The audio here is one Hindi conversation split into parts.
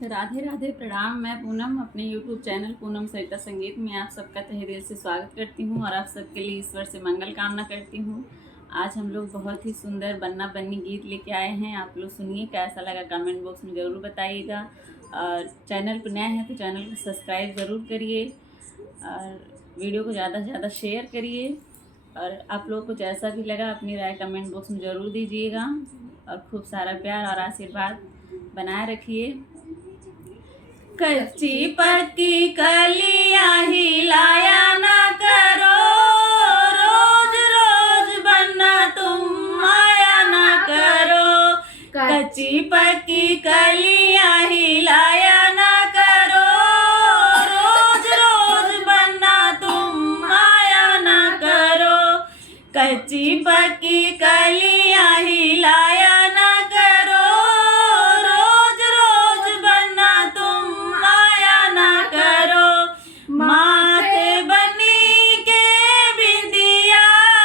राधे राधे, प्रणाम। मैं पूनम अपने YouTube चैनल पूनम सरिता संगीत में आप सबका तहे दिल से स्वागत करती हूँ और आप सबके लिए ईश्वर से मंगल कामना करती हूँ। आज हम लोग बहुत ही सुंदर बन्ना बन्नी गीत लेके आए हैं। आप लोग सुनिए, कैसा लगा कमेंट बॉक्स में ज़रूर बताइएगा। और चैनल पर नए हैं तो चैनल को सब्सक्राइब ज़रूर करिए और वीडियो को ज़्यादा से ज़्यादा शेयर करिए। और आप लोग को जैसा भी लगा अपनी राय कमेंट बॉक्स में ज़रूर दीजिएगा और खूब सारा प्यार और आशीर्वाद बनाए रखिए। कच्ची पक्की कलियां हिलाया ना करो, रोज रोज बनना तुम आया ना करो। कच्ची पक्की कलियां हिलाया ना करो, रोज रोज बनना तुम आया ना करो। कच्ची पक्की कलियां हिलाया ना करो, रोज रोज बनना तुम आया ना करो। माथे बनी के बिंदिया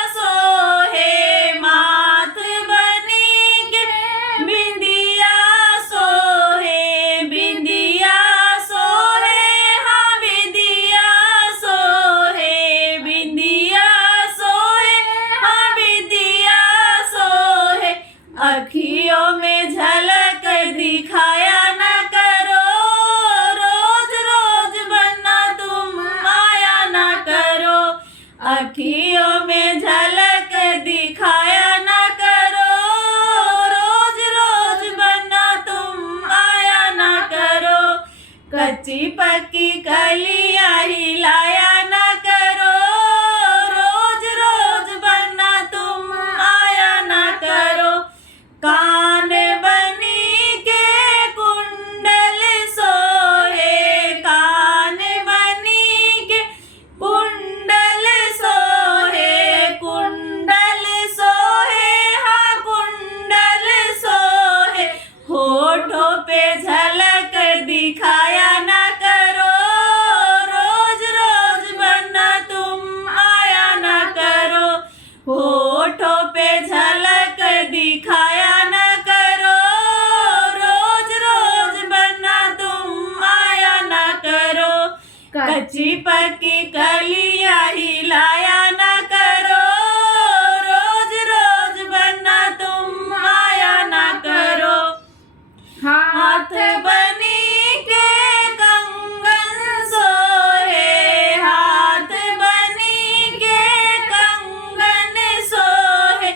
सोहे, माथ बनी के बिंदिया सोहे, बिंदिया सोहे, हाँ बिंदिया सोहे, बिंदिया सोहे, हाँ बिंदिया सोहे। अखियों में झलक दिखाया ना करो, रोज रोज बनना तुम आया ना करो। अखियों में झलक दिखाया ना करो, रोज रोज बनना तुम आया ना करो। कच्ची पक्की कलियां हिलाया ना करो, रोज रोज बनना तुम आया ना करो। कान बनी के कुंडल सोहे, कान बनी के कुंडल सोहे, कुंडल सोहे, हाँ कुंडल सोहे। होठों पे झलक दिखाया ना करो, रोज रोज बनना तुम आया ना करो। होठों पे झलक दिखाया ना करो, रोज रोज बनना तुम आया ना करो। कच्ची पक्की कलियां हिलाया ना करो, रोज रोज बनना तुम आया ना करो। हाथ बनी के कंगन सोहे, हाथ बनी के कंगन सोहे,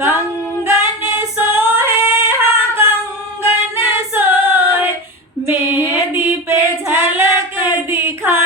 कंगन सोहे, हाँ कंगन सोहे। मेहंदी पे झलक दिखा